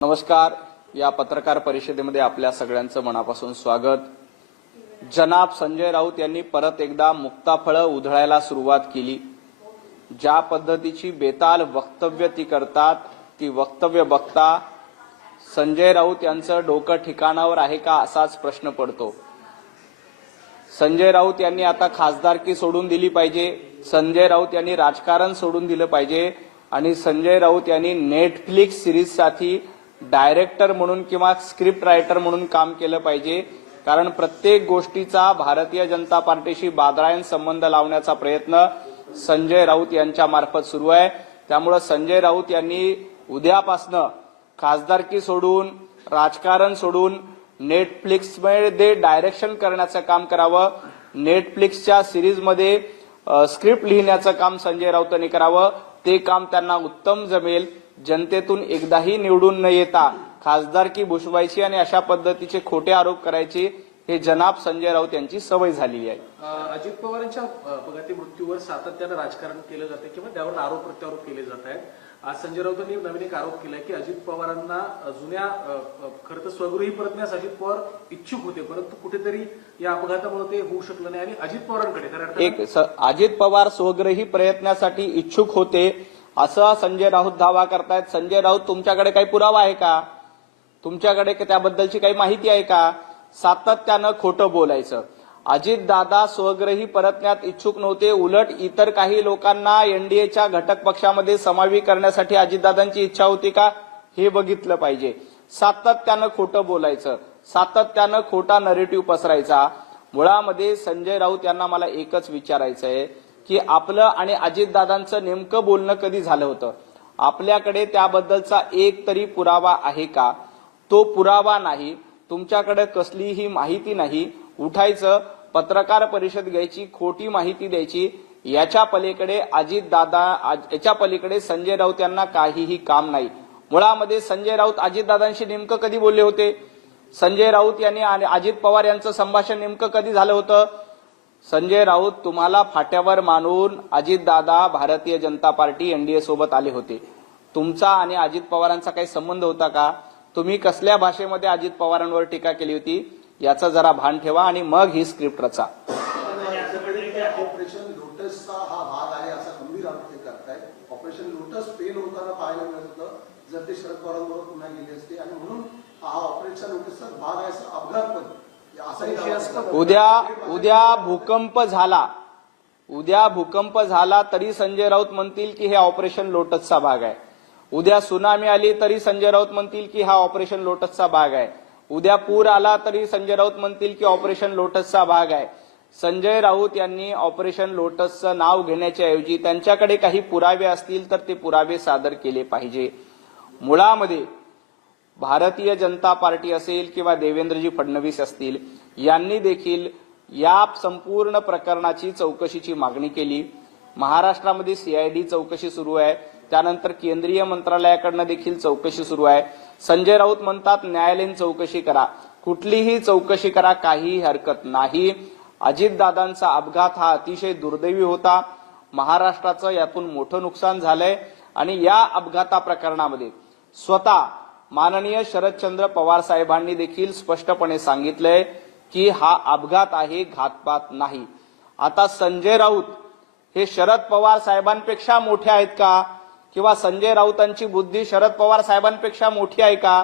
नमस्कार. या पत्रकार परिषदेमध्ये आपल्या सगळ्यांचं मनापासून स्वागत. जनाब संजय राऊत यांनी परत एकदा मुक्ताफळं उधळायला सुरुवात केली. ज्या पद्धतीची बेताल वक्तव्य ती करतात, ती वक्तव्य बघता संजय राऊत यांचं डोकं ठिकाणावर आहे का असाच प्रश्न पडतो. संजय राऊत यांनी आता खासदारकी सोडून दिली पाहिजे. संजय राऊत यांनी राजकारण सोडून दिलं पाहिजे आणि संजय राऊत यांनी नेटफ्लिक्स सिरीजसाठी डायरेक्टर म्हणून किंवा स्क्रिप्ट रायटर म्हणून काम केलं पाहिजे. कारण प्रत्येक गोष्टीचा भारतीय जनता पार्टीशी बादरायण संबंध लावण्याचा प्रयत्न संजय राऊत यांच्या मार्फत सुरू आहे. त्यामुळे संजय राऊत यांनी उद्यापासनं खासदारकी सोडून, राजकारण सोडून नेटफ्लिक्समध्ये डायरेक्शन करण्याचं काम करावं. नेटफ्लिक्सच्या सिरीजमध्ये स्क्रिप्ट लिहिण्याचं काम संजय राऊतांनी करावं. ते काम त्यांना उत्तम जमेल. जनतेतून एकदाही निवडून न येता खासदारकी भुसवायची आणि अशा पद्धतीचे खोटे आरोप करायचे हे जनाब संजय राऊत यांची सवय झालेली आहे. अजित पवारांच्या अपघाती मृत्यूवर सातत्यानं राजकारण केलं जाते किंवा त्यावर आरोप प्रत्यारोप केले जात आहेत. आज संजय राऊतांनी नवीन एक आरोप केलाय की अजित पवारांना जुन्या खरं तर स्वगृही परतण्यास अजित पवार इच्छुक होते, परंतु कुठेतरी या अपघातामुळे ते होऊ शकलं नाही आणि अजित पवारांकडे अजित पवार स्वगृही प्रयत्नासाठी इच्छुक होते असं संजय राऊत दावा करतायत. संजय राऊत तुमच्याकडे काही पुरावा आहे का? तुमच्याकडे त्याबद्दलची काही माहिती आहे का? सातत्यानं खोटं बोलायचं. अजित दादा स्वगृही परतण्यात इच्छुक नव्हते. उलट इतर काही लोकांना एनडीएच्या घटक पक्षामध्ये समावेश करण्यासाठी अजितदादांची इच्छा होती का हे बघितलं पाहिजे. सातत्यानं खोटं बोलायचं, सातत्यानं खोटा नरेटिव्ह पसरायचा. मुळामध्ये संजय राऊत यांना मला एकच विचारायचं आहे की आपलं आणि अजितदादांचं नेमकं बोलणं कधी झालं होतं? आपल्याकडे त्याबद्दलचा एक तरी पुरावा आहे का? तो पुरावा नाही. तुमच्याकडे कसलीही माहिती नाही. उठायचं, पत्रकार परिषद घ्यायची, खोटी माहिती द्यायची. याच्या पलीकडे याच्या पलीकडे संजय राऊत यांना काहीही काम नाही. मुळामध्ये संजय राऊत अजितदादांशी नेमकं कधी बोलले होते? संजय राऊत यांनी आणि अजित पवार यांचं संभाषण नेमकं कधी झालं होतं? संजय राऊत तुम्हाला फाट्यावर मानून अजितदादा भारतीय जनता पार्टी एनडीए सोबत आले होते. तुमचा आणि अजित पवारांचा काही संबंध होता का? तुम्ही कसल्या भाषेमध्ये अजित पवारांवर टीका केली होती याचं जरा भान ठेवा आणि मग ही स्क्रिप्ट रचा. ऑपरेशन लोटसचा हा भाग आहे असा गंभीर आरोप ते करतायत. ऑपरेशन लोटस फेल होताना पाहायला मिळत होतं जर ते शरद पवारांबरोबर पुन्हा गेले असते आणि म्हणून हा ऑपरेशन लोटसचा भाग आहे असा अपघात पण उद्या भूकंप झाला तरी संजय राऊत म्हणतील की हे ऑपरेशन लोटसचा भाग आहे. उद्या सुनामी आली तरी संजय राऊत म्हणतील की हा ऑपरेशन लोटसचा भाग आहे. उद्या पूर आला तरी संजय राऊत म्हणतील की ऑपरेशन लोटसचा भाग आहे. संजय राऊत यांनी ऑपरेशन लोटसचं नाव घेण्याच्या ऐवजी त्यांच्याकडे काही पुरावे असतील तर ते पुरावे सादर केले पाहिजे. मुळामध्ये भारतीय जनता पार्टी असेल किंवा देवेंद्रजी फडणवीस असतील यांनी देखील या संपूर्ण प्रकरणाची चौकशीची मागणी केली. महाराष्ट्रामध्ये सीआयडी चौकशी सुरू आहे. त्यानंतर केंद्रीय मंत्रालयाकडनं देखील चौकशी सुरू आहे. संजय राऊत म्हणतात न्यायालयीन चौकशी करा. कुठलीही चौकशी करा, काही हरकत नाही. अजितदादांचा अपघात हा अतिशय दुर्दैवी होता. महाराष्ट्राचं यातून मोठं नुकसान झालंय आणि या अपघाता प्रकरणामध्ये स्वतः माननीय शरदचंद्र पवार साहेबांनी देखील स्पष्टपणे सांगितलंय की हा अपघात आहे, घातपात नाही. आता संजय राऊत हे शरद पवार साहेबांपेक्षा मोठे आहेत का? किंवा संजय राऊतांची बुद्धी शरद पवार साहेबांपेक्षा मोठी आहे का?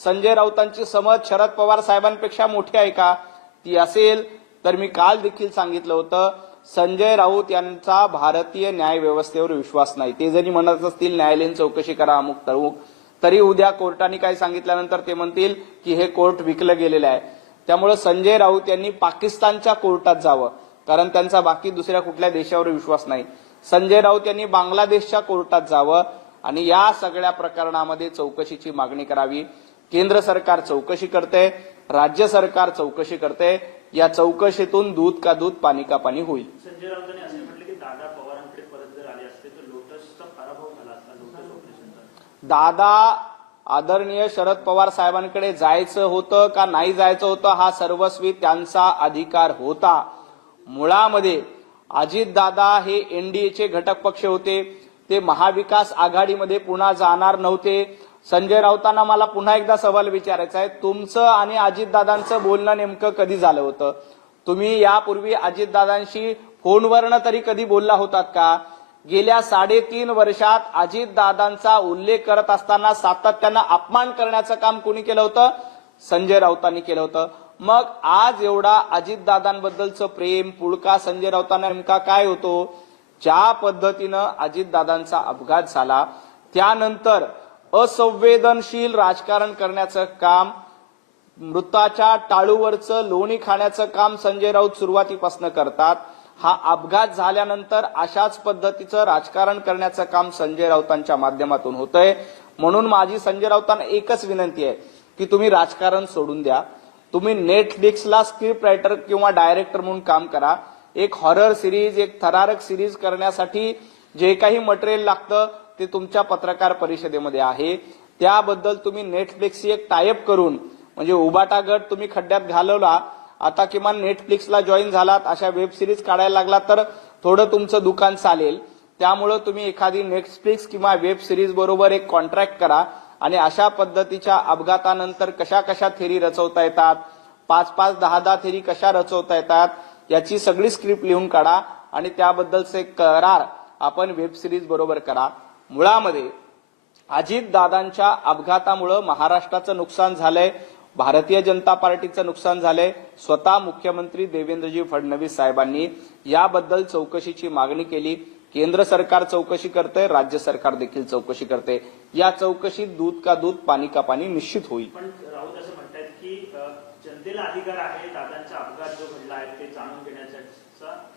संजय राऊतांची समज शरद पवार साहेबांपेक्षा मोठी आहे का? ती असेल तर मी काल देखील सांगितलं होतं संजय राऊत यांचा भारतीय न्याय व्यवस्थेवर विश्वास नाही. ते जरी म्हणत असतील न्यायालयीन चौकशी करा अमुक तमुक, तरी उद्या कोर्टाने काय सांगितल्यानंतर ते म्हणतील की हे कोर्ट विकलं गेलेलं आहे. त्यामुळे संजय राऊत यांनी पाकिस्तानच्या कोर्टात जावं, कारण त्यांचा बाकी दुसऱ्या कुठल्या देशावर विश्वास नाही. संजय राऊत यांनी बांगलादेशच्या कोर्टात जावं आणि या सगळ्या प्रकरणामध्ये चौकशीची मागणी करावी. केंद्र सरकार चौकशी करते, राज्य सरकार चौकशी करते. या चौकशीतून दूध का दूध, पाणी का पाणी होईल. संजय राऊतांनी असे म्हटले की दादा पवारांकडे परत जर आले असते तर लोटसचा पराभव झाला असता. लोटस ऑपरेशनचा दादा आदरणीय शरद पवार साहेबांकडे जायचं होतं का नाही जायचं होतं हा सर्वस्वी त्यांचा अधिकार होता. मुळामध्ये अजितदादा हे एनडीएचे घटक पक्ष होते. ते महाविकास आघाडीमध्ये पुन्हा जाणार नव्हते. संजय राऊतांना मला पुन्हा एकदा सवाल विचारायचा आहे, तुमचं आणि अजितदादांचं बोलणं नेमकं कधी झालं होतं? तुम्ही यापूर्वी अजितदादांशी फोनवरनं तरी कधी बोलला होतात का? गेल्या 3.5 वर्षात अजितदादांचा उल्लेख करत असताना सातत्यानं अपमान करण्याचं काम कोणी केलं होतं? संजय राऊतांनी केलं होतं. मग आज एवढा अजितदादांबद्दलचं प्रेम पुळका संजय राऊतांना नेमका काय होतो? ज्या पद्धतीनं अजितदादांचा अपघात झाला त्यानंतर असंवेदनशील राजकारण करण्याचं काम, मृताच्या टाळूवरचं लोणी खाण्याचं काम संजय राऊत सुरुवातीपासून करतात. हा अपघात झाल्यानंतर अशाच पद्धतीचं राजकारण करण्याचं काम संजय राऊतांच्या माध्यमातून होतंय. म्हणून माझी संजय राऊतांना एकच विनंती आहे की तुम्ही राजकारण सोडून द्या. तुम्ही नेटफ्लिक्सला स्क्रिप्ट रायटर किंवा डायरेक्टर म्हणून काम करा. एक हॉरर सिरीज, एक थरारक सिरीज करण्यासाठी जे काही मटेरियल लागतं ते तुमच्या पत्रकार परिषदेमध्ये आहे. त्याबद्दल तुम्ही नेटफ्लिक्सची एक टायअप करून, म्हणजे उबाटा गट तुम्ही खड्ड्यात घालवला, आता किमान नेटफ्लिक्सला जॉईन झालात, अशा वेब सिरीज काढायला लागला तर थोडं तुमचं दुकान चालेल. त्यामुळं तुम्ही एखादी नेटफ्लिक्स किंवा वेब सिरीज बरोबर एक कॉन्ट्रॅक्ट करा आणि अशा पद्धतीच्या अपघातानंतर कशा कशा थेरी रचवता येतात, 5-5, 10-10 थेरी कशा रचवता येतात याची सगळी स्क्रिप्ट लिहून काढा आणि त्याबद्दलचे करार आपण वेब सिरीज बरोबर करा. मुळामध्ये अजितदादांच्या अपघातामुळे महाराष्ट्राचं नुकसान झालंय, भारतीय जनता पार्टीचं नुकसान झालंय. स्वतः मुख्यमंत्री देवेंद्रजी फडणवीस साहेबांनी याबद्दल चौकशीची मागणी केली. केंद्र सरकार चौकशी करते, राज्य सरकार देखील चौकशी करते. या चौकशीत दूध का दूध पाणी का पाणी निश्चित होईल. पण राऊत असं म्हणतात की जनतेला अधिकार आहे, दादांचा अपघात जो घडला आहे ते जाणून घेण्याचा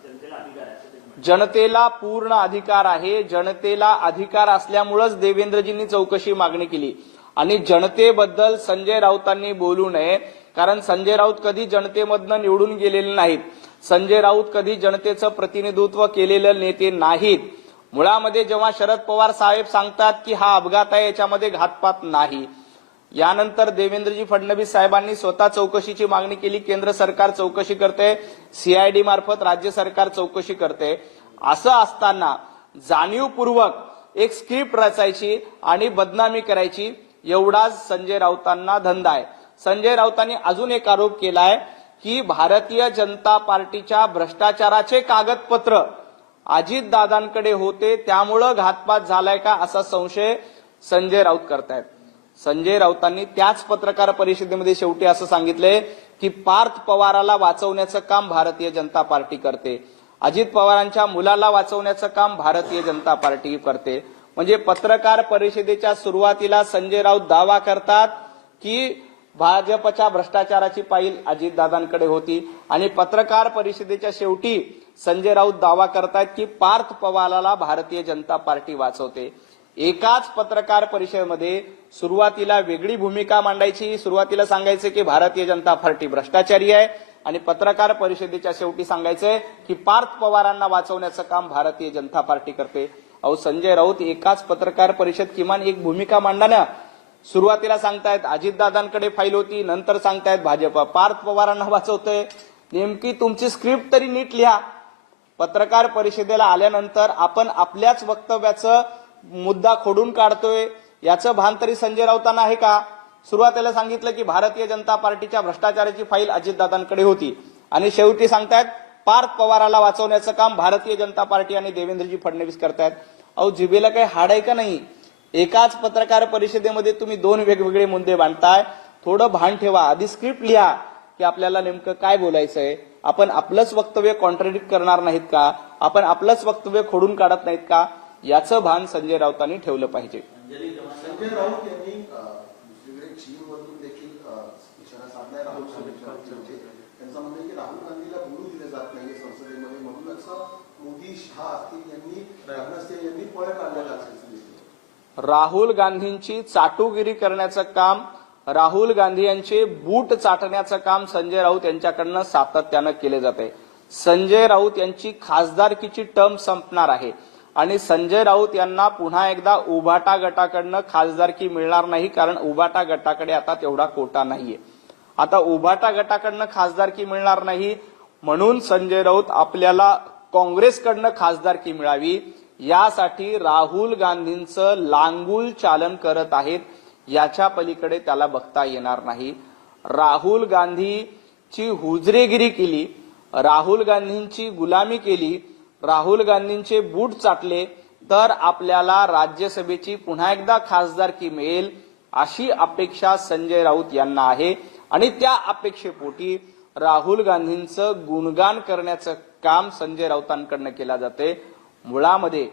जनतेला अधिकार आहे. जनतेला पूर्ण अधिकार आहे. जनतेला अधिकार असल्यामुळेच देवेंद्रजींनी चौकशी मागणी केली आणि जनतेबद्दल संजय राऊतांनी बोलू नये, कारण संजय राऊत कधी जनतेमधनं निवडून गेलेले नाहीत. संजय राऊत कधी जनतेचं प्रतिनिधित्व केलेले नेते नाहीत. मुळामध्ये जेव्हा शरद पवार साहेब सांगतात की हा अपघात आहे, याच्यामध्ये घातपात नाही. यानंतर देवेंद्रजी फडणवीस साहेबांनी स्वतः चौकशीची मागणी केली. केंद्र सरकार चौकशी करते, सीआयडी मार्फत राज्य सरकार चौकशी करते. असं असताना जाणीवपूर्वक एक स्क्रिप्ट रचायची आणि बदनामी करायची, एवढाच संजय राऊतांना धंदा आहे. संजय राऊतांनी अजून एक आरोप केलाय की भारतीय जनता पार्टीच्या भ्रष्टाचाराचे कागदपत्र अजितदादांकडे होते, त्यामुळं घातपात झालाय का असा संशय संजय राऊत करतायत. संजय राऊतांनी त्याच पत्रकार परिषदेमध्ये शेवटी असं सांगितलंय की पार्थ पवाराला वाचवण्याचं काम भारतीय जनता पार्टी करते, अजित पवारांच्या मुलाला वाचवण्याचं काम भारतीय जनता पार्टी करते. म्हणजे पत्रकार परिषदेच्या सुरुवातीला संजय राऊत दावा करतात की भाजपच्या भ्रष्टाचाराची फाईल अजितदादांकडे होती आणि पत्रकार परिषदेच्या शेवटी संजय राऊत दावा करतात की पार्थ पवाराला भारतीय जनता पार्टी वाचवते. एकाच पत्रकार परिषदेमध्ये सुरुवातीला वेगळी भूमिका मांडायची, सुरुवातीला सांगायचे की भारतीय जनता पार्टी भ्रष्टाचारी आहे आणि पत्रकार परिषदेच्या शेवटी सांगायचंय की पार्थ पवारांना वाचवण्याचं काम भारतीय जनता पार्टी करते. अहो संजय राऊत एकाच पत्रकार परिषद किमान एक भूमिका मांडा ना. सुरुवातीला सांगतायत अजितदादांकडे फाईल होती, नंतर सांगतायत भाजप पार्थ पवारांना वाचवतोय. नेमकी तुमची स्क्रिप्ट तरी नीट लिहा. पत्रकार परिषदेला आल्यानंतर आपण आपल्याच वक्तव्याचं मुद्दा खोडून काढतोय याचं भान तरी संजय राऊतांना आहे का? सुरुवातीला सांगितलं की भारतीय जनता पार्टीच्या भ्रष्टाचाराची फाईल अजितदादांकडे होती आणि शेवटी सांगतायत पार्थ पवाराला वाचवण्याचं काम भारतीय जनता पार्टी आणि देवेंद्रजी फडणवीस करतायत. अहो जिभेला काही हाड आहे का नाही? एकाच पत्रकार परिषदेमध्ये तुम्ही दोन वेगवेगळे मुद्दे मांडताय. थोडं भान ठेवा. आधी स्क्रिप्ट लिहा की आपल्याला नेमकं काय बोलायचंय. आपण आपलंच वक्तव्य कॉन्ट्राडिक्ट करणार नाहीत का? आपण आपलंच वक्तव्य खोडून काढत नाहीत का? याचं भान संजय राऊतांनी ठेवलं पाहिजे. संजय राऊत यांनी दुसरीकडे चीनमधून देखील इशारा साधलाय राहुल गांधींचे. त्यांचं म्हणणं आहे की राहुल गांधीला बोलू दिले जात नाही संसदेमध्ये, म्हणूनच मोदी शहा असतील यांनी पळ काढलेला असेल. राहुल गांधींची चाटुगिरी करण्याचं काम, राहुल गांधी यांचे बूट चाटण्याचं काम संजय राऊत यांच्याकडनं सातत्यानं केले जाते. संजय राऊत यांची खासदारकीची टर्म संपणार आहे आणि संजय राऊत यांना पुन्हा एकदा उभाटा गटाकडनं खासदारकी मिळणार नाही, कारण उभाटा गटाकडे आता तेवढा कोटा नाहीये. आता उभाटा गटाकडनं खासदारकी मिळणार नाही म्हणून संजय राऊत आपल्याला काँग्रेसकडनं खासदारकी मिळावी यासाठी राहुल गांधींचं लांगुल चालन करत आहेत. याच्या पलीकडे त्याला बघता येणार नाही. राहुल गांधीची हुजरेगिरी केली, राहुल गांधींची गुलामी केली, राहुल गांधींचे बूट चाटले तर आपल्याला राज्यसभेची पुन्हा एकदा खासदारकी मिळेल अशी अपेक्षा संजय राऊत यांना आहे. आणि त्या अपेक्षेपोटी राहुल गांधींचं गुणगान करण्याचं काम संजय राऊतांकडनं केलं जाते. मुळामध्ये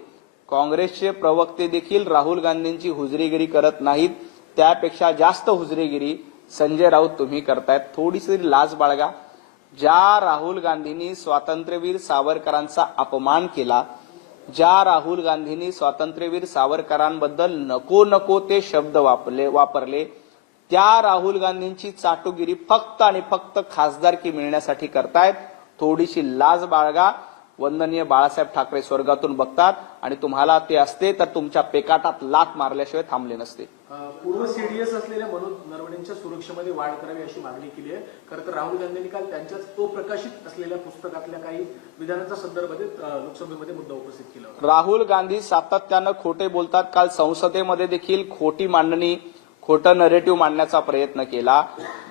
काँग्रेसचे प्रवक्ते देखील राहुल गांधींची हुजरेगिरी करत नाहीत, त्यापेक्षा जास्त हुजरेगिरी संजय राऊत तुम्ही करतायत. थोडीशी लाज बाळगा. ज्या राहुल गांधींनी स्वातंत्र्यवीर सावरकरांचा अपमान केला, ज्या राहुल गांधींनी स्वातंत्र्यवीर सावरकरांबद्दल नको नको ते शब्द वापरले त्या राहुल गांधींची चाटुगिरी फक्त आणि फक्त खासदारकी मिळण्यासाठी करतायत. थोडीशी लाज बाळगा. वंदनीय बाळासाहेब ठाकरे स्वर्गातून बघतात आणि तुम्हाला ते असते तर तुमच्या पेकाटात लाथ मारल्याशिवाय थांबले नसते. पूर्व सीडीएस असलेल्या मनोज नरवणेंच्या सुरक्षेमध्ये वाढ करावी अशी मागणी केली आहे. खरं तर राहुल गांधींनी काल त्यांच्याच तो प्रकाशित असलेल्या पुस्तकातल्या काही विधानांच्या संदर्भात लोकसभेमध्ये मुद्दा उपस्थित केला होता. राहुल गांधी सातत्यानं खोटे बोलतात. काल संसदेमध्ये देखील खोटी मांडणी, खोटं नरेटिव्ह मांडण्याचा प्रयत्न केला.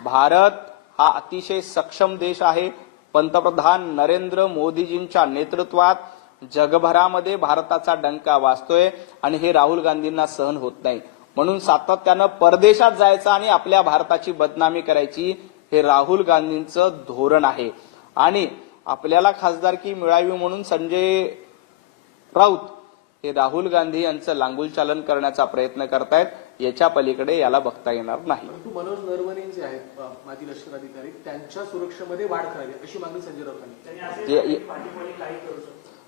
भारत हा अतिशय सक्षम देश आहे. पंतप्रधान नरेंद्र मोदीजींच्या नेतृत्वात जगभरामध्ये भारताचा डंका वाजतोय आणि हे राहुल गांधींना सहन होत नाही. म्हणून सातत्यानं परदेशात जायचं आणि आपल्या भारताची बदनामी करायची हे राहुल गांधींचं धोरण आहे. आणि आपल्याला खासदारकी मिळावी म्हणून संजय राऊत हे राहुल गांधी यांचं लांगुलचालन करण्याचा प्रयत्न करतायत. याच्या पलीकडे याला बघता येणार नाही. परंतु मनोज नरवणे जे आहेत माजी लष्कर अधिकारी, त्यांच्या सुरक्षेमध्ये वाढ करावी अशी मागणी संजय राऊतांनी.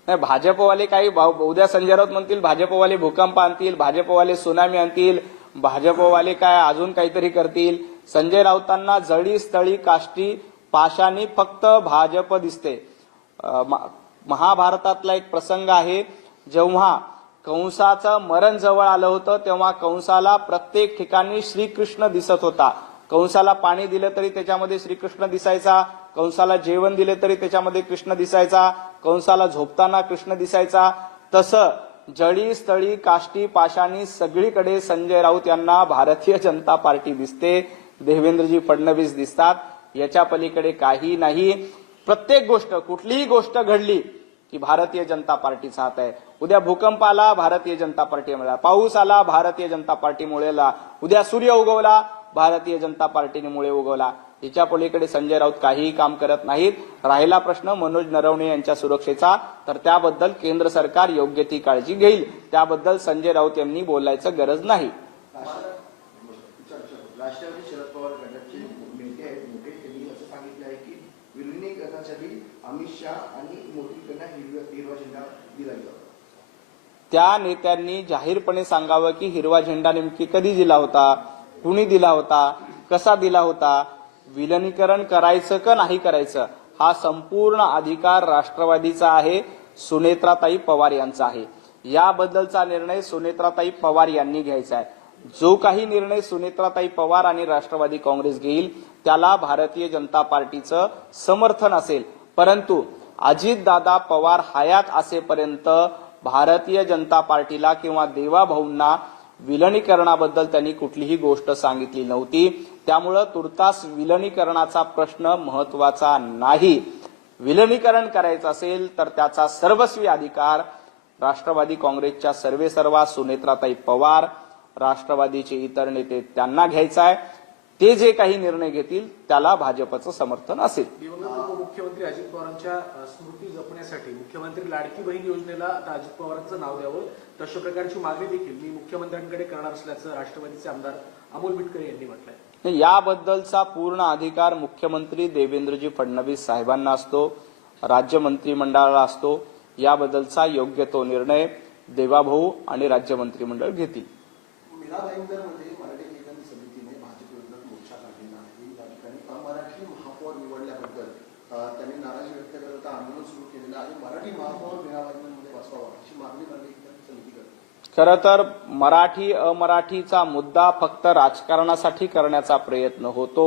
नाही, भाजपवाले काही उद्या संजय राऊत म्हणतील भाजपवाले भूकंप आणतील, भाजपवाले सुनामी आणतील, भाजपवाले काय अजून काहीतरी करतील. संजय राऊतांना जळी स्थळी काष्टी पाशानी फक्त भाजप दिसते. महाभारतातला एक प्रसंग आहे, जेव्हा कंसाचं मरण जवळ आलं होतं तेव्हा कंसाला प्रत्येक ठिकाणी श्रीकृष्ण दिसत होता. कंसाला पाणी दिलं तरी त्याच्यामध्ये श्रीकृष्ण दिसायचा, कंसाला जेवण दिले तरी त्याच्यामध्ये कृष्ण दिसायचा, कंसाला झोपताना कृष्ण दिसायचा. तसं जळी स्थळी काष्टी पाशाणी सगळीकडे संजय राऊत यांना भारतीय जनता पार्टी दिसते, देवेंद्रजी फडणवीस दिसतात. याच्या पलीकडे काही नाही. प्रत्येक गोष्ट, कुठलीही गोष्ट घडली की भारतीय जनता पार्टीचा हात आहे. उद्या भूकंप आला भारतीय जनता पार्टीमुळे, पाऊस आला भारतीय जनता पार्टीमुळे, उद्या सूर्य उगवला भारतीय जनता पार्टीमुळे उगवला. याच्या पलीकडे संजय राऊत काहीही काम करत नाहीत. राहिला प्रश्न मनोज नरवणे यांच्या सुरक्षेचा, तर त्याबद्दल केंद्र सरकार योग्य ती काळजी घेईल. त्याबद्दल संजय राऊत यांनी बोलायचं गरज नाही. राष्ट्रवादी शरद पवार गटाचे नेते आहेत मुकेश, त्यांनी असं सांगितलं आहे की विलिनीकरणासाठी अमित शहा आणि मोदींना हिरवा झेंडा दिला गेला. त्या नेत्यांनी जाहीरपणे सांगावं की हिरवा झेंडा नेमकी कधी दिला होता, कुणी दिला होता, कसा दिला होता, विलिनीकरण करायचं का नाही करायचं हा संपूर्ण अधिकार राष्ट्रवादीचा आहे, सुनेत्राताई पवार यांचा आहे. याबद्दलचा निर्णय सुनेत्राताई पवार यांनी घ्यायचा आहे. जो काही निर्णय सुनेत्राताई पवार आणि राष्ट्रवादी काँग्रेस घेईल त्याला भारतीय जनता पार्टीचं समर्थन असेल. परंतु अजितदादा पवार हयात असेपर्यंत भारतीय जनता पार्टीला किंवा देवाभाऊंना विलिनीकरणाबद्दल त्यांनी कुठलीही गोष्ट सांगितली नव्हती. त्यामुळं तुर्तास विलिनीकरणाचा प्रश्न महत्वाचा नाही. विलिनीकरण करायचं असेल तर त्याचा सर्वस्वी अधिकार राष्ट्रवादी काँग्रेसच्या सर्वेसर्वा सुनेत्राताई पवार, राष्ट्रवादीचे इतर नेते त्यांना घ्यायचा आहे. ते जे काही निर्णय घेतील त्याला भाजपचं समर्थन असेल. दिवंगत उपमुख्यमंत्री अजित पवारांच्या स्मृती जपण्यासाठी मुख्यमंत्री लाडकी बहीण योजनेला आता अजित पवारांचं नाव द्यावं, तशा प्रकारची मागणी देखील मी मुख्यमंत्र्यांकडे करणार असल्याचं राष्ट्रवादीचे आमदार अमोल मिटकरी यांनी म्हटलंय. याबद्दलचा पूर्ण अधिकार मुख्यमंत्री देवेंद्रजी फडणवीस साहेबांना असतो, राज्य मंत्रिमंडळाला असतो. याबद्दलचा योग्य तो निर्णय देवाभाऊ आणि राज्य मंत्रिमंडळ घेतील. मीरा भाईंदरमध्ये मराठी लेखन समितीने भाजप विरोधात मोर्चा काढलेला आहे. या ठिकाणी अमराठी महापौर निवडल्याबद्दल त्यांनी नाराजी व्यक्त करत आता आंदोलन सुरू केलेलं आहे. मराठी महापौर मीरा भाईंदरमध्ये बसवावा अशी मागणी मराठी लेखन समिती करते. खरं तर मराठी अमराठीचा मुद्दा फक्त राजकारणासाठी करण्याचा प्रयत्न होतो.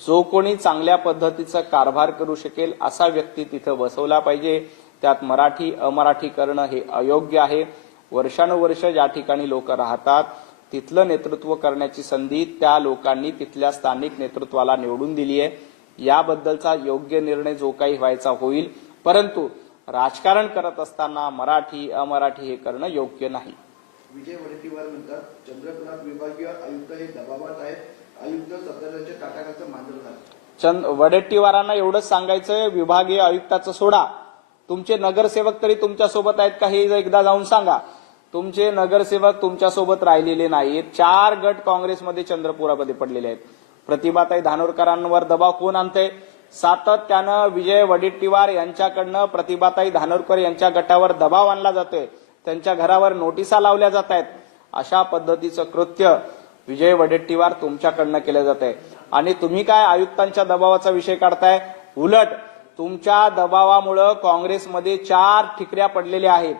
जो कोणी चांगल्या पद्धतीचा कारभार करू शकेल असा व्यक्ती तिथं बसवला पाहिजे. त्यात मराठी अमराठी करणं हे अयोग्य आहे. वर्षानुवर्ष ज्या ठिकाणी लोक राहतात तिथलं नेतृत्व करण्याची संधी त्या लोकांनी तिथल्या स्थानिक नेतृत्वाला निवडून दिली आहे. याबद्दलचा योग्य निर्णय जो काही व्हायचा होईल, परंतु राजकारण करत असताना मराठी अमराठी हे करणं योग्य नाही. विजय वडेट्टीवार म्हणतात, चंद्रपुरात विभागीय आयुक्त हे दबावात आहेत. आयुक्त सत्ताधाऱ्यांच्या ताटाखालचं मांजर झालं. वडेट्टीवारांना एवढंच सांगायचं, विभागीय आयुक्ताचं सोडा, तुमचे नगरसेवक तरी तुमच्यासोबत आहेत का हे एकदा जाऊन सांगा. तुमचे नगरसेवक तुमच्यासोबत राहिलेले नाहीत. 4 गट काँग्रेसमध्ये चंद्रपुरामध्ये पडलेले आहेत. प्रतिभाताई धानोरकरांवर दबाव कोण आणतंय? सातत्यानं विजय वडेट्टीवार यांच्याकडनं प्रतिभाताई धानोरकर यांच्या गटावर दबाव आणला जातोय. त्यांच्या घरावर नोटिसा लावल्या जात आहेत. अशा पद्धतीचं कृत्य विजय वडेट्टीवार तुमच्याकडनं केलं जात आहे. आणि तुम्ही काय आयुक्तांच्या दबावाचा विषय काढताय? उलट तुमच्या दबावामुळं काँग्रेसमध्ये 4 ठिकऱ्या पडलेल्या आहेत.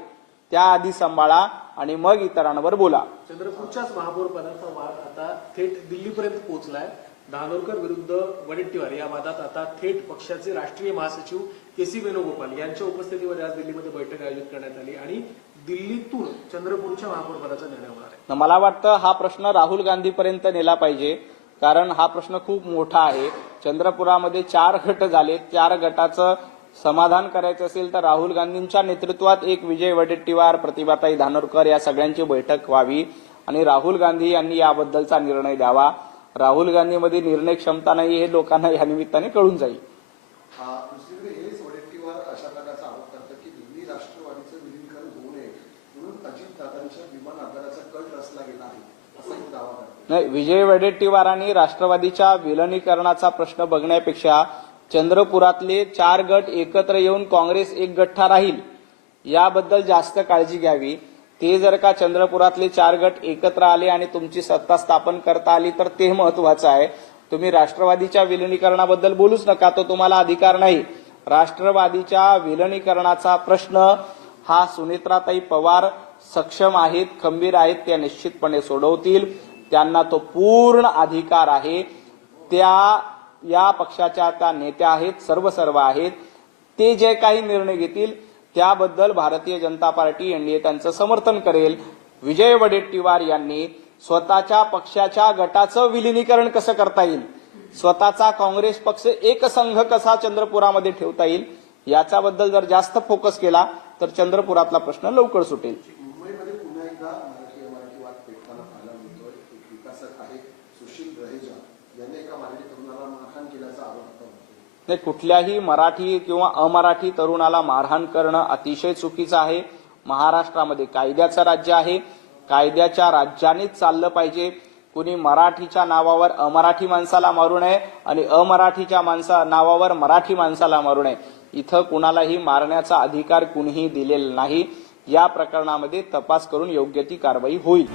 त्या आधी सांभाळा आणि मग इतरांवर बोला. चंद्रपूरच्याच महापौर पदाचा वाद आता थेट दिल्लीपर्यंत पोहोचलाय. धानोरकर विरुद्ध वडेट्टीवार या वादात आता थेट पक्षाचे राष्ट्रीय महासचिव के.सी. वेणुगोपाल यांच्या उपस्थितीमध्ये आज दिल्लीमध्ये बैठक आयोजित करण्यात आली आणि दिल्लीतून चंद्रपूरच्या महापौर पदाचा निर्णय होणार आहे. मला वाटतं हा प्रश्न राहुल गांधीपर्यंत नेला पाहिजे, कारण हा प्रश्न खूप मोठा आहे. चंद्रपुरामध्ये 4 गट झाले. 4 गटाचं समाधान करायचं असेल तर राहुल गांधींच्या नेतृत्वात एक विजय वडेट्टीवार, प्रतिभाताई धानोरकर या सगळ्यांची बैठक व्हावी आणि राहुल गांधी यांनी याबद्दलचा निर्णय द्यावा. राहुल गांधीमध्ये निर्णय क्षमता नाही हे लोकांना या निमित्ताने कळून जाईल. दुसरीकडे हेच वडेट्टीवार अशा प्रकारचा आरोप करतात की दिल्ली राष्ट्रवादीचं विलीनीकरण होऊ नये म्हणून अजितदादांच्या विमान आधाराचा कट रचला गेला आहे असाही दावा करतात. नाही, विजय वडेट्टीवारांनी राष्ट्रवादीच्या विलिनीकरणाचा प्रश्न बघण्यापेक्षा चंद्रपुरातले 4 गट एकत्र येऊन काँग्रेस एक गठ्ठा राहील याबद्दल जास्त काळजी घ्यावी. ते जर का चंद्रपुरातले 4 गट एकत्र आले आणि तुमची सत्ता स्थापन करता आली तर ते महत्वाचं आहे. तुम्ही राष्ट्रवादीच्या विलिनीकरणाबद्दल बोलूच नका, तो तुम्हाला अधिकार नाही. राष्ट्रवादीच्या विलिनीकरणाचा प्रश्न हा सुनेत्राताई पवार सक्षम आहेत, खंबीर आहेत, त्या निश्चितपणे सोडवतील. त्यांना तो पूर्ण अधिकार आहे. त्या या पक्षाच्या त्या नेत्या आहेत, सर्व आहेत. ते जे काही निर्णय घेतील त्याबद्दल भारतीय जनता पार्टी एनडीए त्यांचं समर्थन करेल. विजय वडेट्टीवार यांनी स्वतःच्या पक्षाच्या गटाचं विलिनीकरण कसं करता येईल, स्वतःचा काँग्रेस पक्ष एक संघ कसा चंद्रपुरामध्ये ठेवता येईल याच्याबद्दल जर जास्त फोकस केला तर चंद्रपुरातला प्रश्न लवकर सुटेल. मुंबईमध्ये पुन्हा एकदा मराठी वाद पेटताना पाहायला मिळतोय. एक विकासक आहे सुशील रहेजा यांनी एका मराठी तरुणाला मारहाण केल्याचा आरोप होता. नाही, कुठल्याही मराठी किंवा अमराठी तरुणाला मारहाण करणं अतिशय चुकीचं आहे. महाराष्ट्रामध्ये कायद्याचं राज्य आहे. कायद्याच्या राज्यानेच चाललं पाहिजे. कुणी मराठीच्या नावावर अमराठी माणसाला मारू नये आणि अमराठीच्या नावावर मराठी माणसाला मारू नये. इथं कुणालाही मारण्याचा अधिकार कुणीही दिलेला नाही. या प्रकरणामध्ये तपास करून योग्य ती कारवाई होईल.